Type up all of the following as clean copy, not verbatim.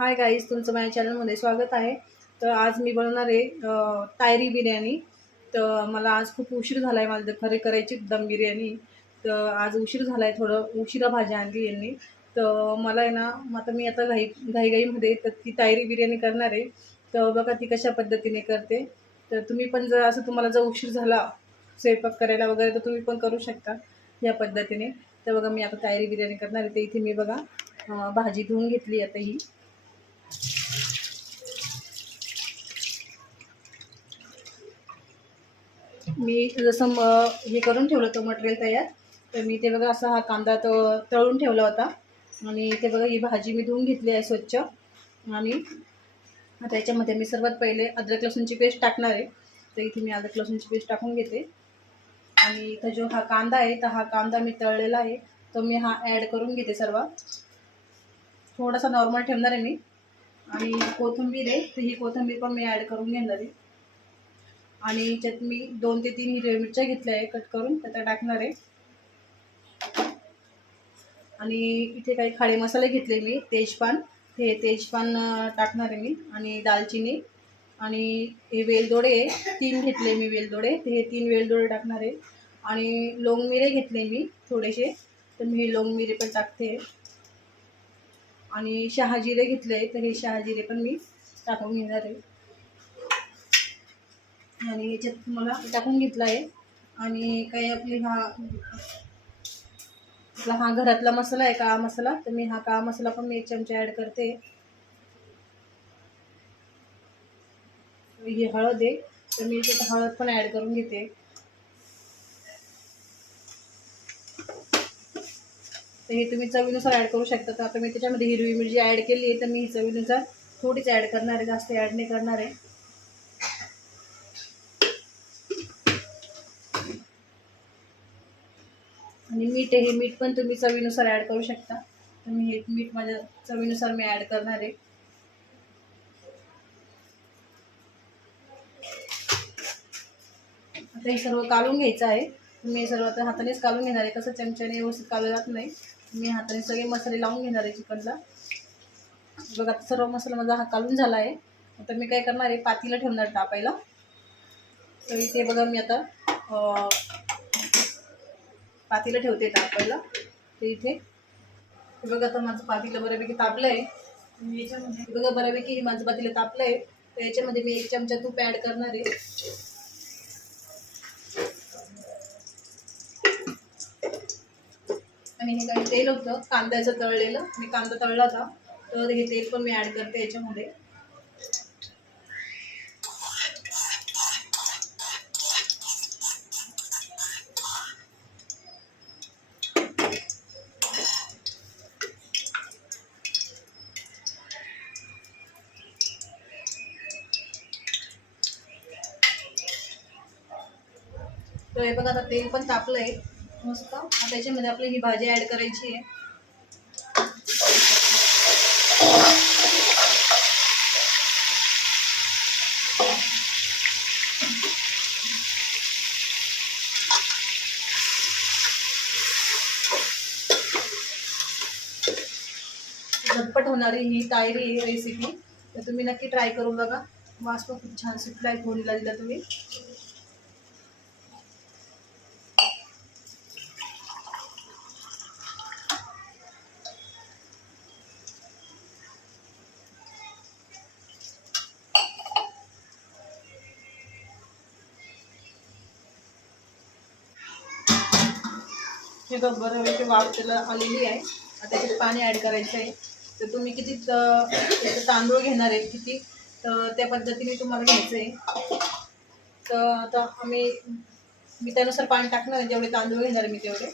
Hi guys, तुमचं माझ्या चॅनलमध्ये स्वागत आहे. तर आज मी बनवणार आहे तायरी बिर्याणी. तर मला आज खूप उशीर झाला आहे, मला खरी करायची दम बिर्याणी. तर आज उशीर झाला आहे, थोडं उशिरा भाजी आणली यांनी. तर मला आहे ना, आता मी आता घाईघाईमध्ये तर ती तायरी बिर्याणी करणार आहे. तर बघा ती कशा पद्धतीने करते. तर तुम्ही पण जर असं तुम्हाला जर उशीर झाला स्वयंपाक करायला वगैरे, तर तुम्ही पण करू शकता या पद्धतीने. तर बघा मी आता तायरी बिर्याणी करणार आहे. तर इथे मी बघा भाजी धुवून घेतली आता ही. मी जसं हे करून ठेवलं होतं मटेरियल तयार. तर मी ते बघा असा हा कांदा तळून ठेवला होता. आणि ते बघा ही भाजी मी धुवून घेतली आहे स्वच्छ. आणि आता याच्यामध्ये मी सर्वात पहिले अद्रक लसूणची पेस्ट टाकणार आहे. तर इथे मी अद्रक लसूणची पेस्ट टाकून घेते. आणि इथं जो हा कांदा आहे, तर हा कांदा मी तळलेला आहे, तो मी हा ॲड करून घेते सर्व. थोडासा नॉर्मल ठेवणार आहे मी. आणि कोथिंबीर आहे, तर ही कोथिंबीर पण मी ॲड करून घेणार आहे. आणि याच्यात मी 2 ते 3 हिरव्या मिरच्या घेतल्या आहे कट करून, त्या टाकणार आहे. आणि इथे काही खडे मसाले घेतले मी, तेजपान, हे तेजपान टाकणार आहे मी. आणि दालचिनी आणि हे वेलदोडे 3 घेतले मी वेलदोडे, तर हे 3 वेलदोडे टाकणार आहे. आणि लोंगमिरे घेतले मी थोडेसे, तर मी हे लोंगमिरे पण टाकते. आणि शहाजिरे घेतले, तर हे शहाजिरे पण मी टाकून घेणार आहे. आणि याच्यात मला टाकून घेतला आहे. आणि काही आपली हा घरातला मसाला आहे, काळा मसाला, तर मी हा काळा मसाला पण मी 1 चमचा ॲड करते. ही हळद आहे, तर मी त्याच्यात हळद पण ॲड करून घेते. तर हे तुम्ही चवीनुसार ॲड करू शकता. तर आता मी त्याच्यामध्ये हिरवी मिरची ॲड केली आहे, तर मी चवीनुसार थोडीच ॲड करणार आहे, जास्त ॲड नाही करणार आहे. आणि मीठ आहे, हे मीठ पण तुम्ही चवीनुसार ॲड करू शकता. तर मी हे मीठ माझ्या चवीनुसार मी ॲड करणार आहे. आता हे सर्व काढून घ्यायचं आहे. मी सर्व आता हातानेच काढून घेणार आहे, कसं चमच्याने व्यवस्थित काढलं जात नाही. मी हाताने सगळे मसाले लावून घेणार आहे चिकनला. बघा आता सर्व मसाला माझा हा काढून झाला आहे. आता मी काय करणार आहे, पातीला ठेवणार तापायला. तर इथे बघा मी आता पातीला ठेवते तापायला. तर इथे बघा आता माझं पातीला बऱ्यापैकी तापलं आहे. याच्यामध्ये बघा बऱ्यापैकी माझं पातीला तापलं आहे. तर याच्यामध्ये मी 1 चमचा तूप ॲड करणार आहे. आणि हे काही तेल होतं कांद्याचं तळलेलं, मी कांदा तळला होता, तर हे तेल पण मी ॲड करते याच्यामध्ये. तर हे बघा आता तेल पण तापलं आहे मस्त. आता याच्यामध्ये आपली ही भाजी ॲड करायची आहे. झटपट होणारी ही तायरी रेसिपी, तर तुम्ही नक्की ट्राय करून बघा. वास पण खूप छान सुटला आहे, फोडणीला दिला तुम्ही. हे बघ बऱ्यापैकी वाफ त्याला आलेली आहे. आता त्याच्यात पाणी ॲड करायचं आहे. तर तुम्ही किती तांदूळ घेणार आहे, किती, तर त्या पद्धतीने तुम्हाला घ्यायचं आहे. तर आता मी त्यानुसार पाणी टाकणार आहे, जेवढे तांदूळ घेणार आहे मी तेवढे.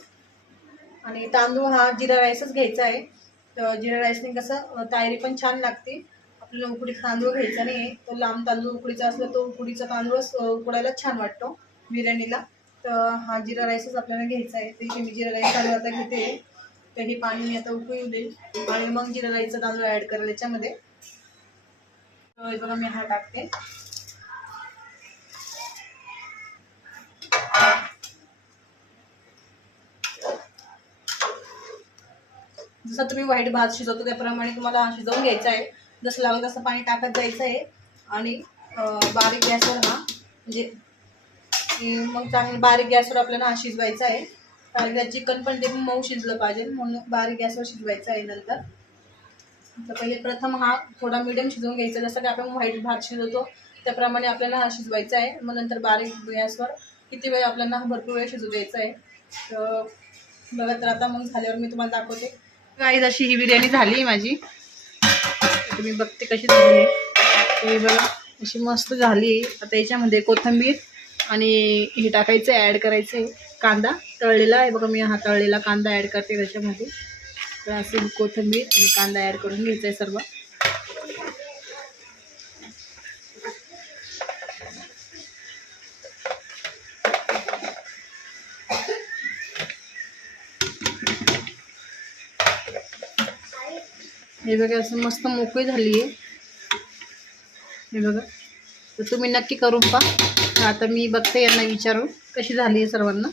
आणि तांदूळ हा जिरा राईसच घ्यायचा आहे. तर जिरा राईसने कसं तायरी पण छान लागते. आपल्याला उकडीचा तांदूळ घ्यायचा नाही आहे, तो लांब तांदूळ उकडीचा असला तो उकडीचा तांदूळच उकडायला छान वाटतो बिर्याणीला. तर हा जिरा राईसच आपल्याला घ्यायचा आहे. तर मी जिरा राईस तांदूळ आता घेते. तर हे पाणी मी आता उकळू देईल आणि मग जिरा राईसचा तांदूळ ॲड करेल याच्यामध्ये. तर बघा मी हा टाकते. जसं तुम्ही व्हाईट भात शिजवतो त्याप्रमाणे तुम्हाला हा शिजवून घ्यायचा आहे. जसं लागलं तसं पाणी टाकत जायचं आहे आणि बारीक गॅसवर हा म्हणजे मग चांगलं बारीक गॅसवर आपल्याला हा शिजवायचा आहे. कारण त्या चिकन पण ते मऊ शिजलं पाहिजे म्हणून बारीक गॅसवर शिजवायचं आहे. नंतर तर पहिले प्रथम हा थोडा मिडियम शिजवून घ्यायचा, जसं की आपण व्हाईट भात शिजवतो त्याप्रमाणे आपल्याला हा शिजवायचा आहे. मग नंतर बारीक गॅसवर किती वेळ आपल्याला भरपूर वेळ शिजू द्यायचा आहे. तर बघा, तर आता मग झाल्यावर मी तुम्हाला दाखवते. गाईज अशी ही बिर्याणी झाली माझी, तुम्ही बघते कशी झाली आहे. हे बघा अशी मस्त झाली. आता याच्यामध्ये कोथिंबीर आणि हे टाकायचं आहे, ॲड करायचं आहे कांदा तळलेला आहे. बघा मी हा तळलेला कांदा ॲड करते त्याच्यामध्ये. तर असे कोथिंबीर आणि कांदा ॲड करून घ्यायचं आहे सर्व. हे बघा असं मस्त मोकळी झाली आहे. हे बघा, तर तुम्ही नक्की करून पहा. आता मी बघते यांना विचारून कशी झाली आहे सर्वांना.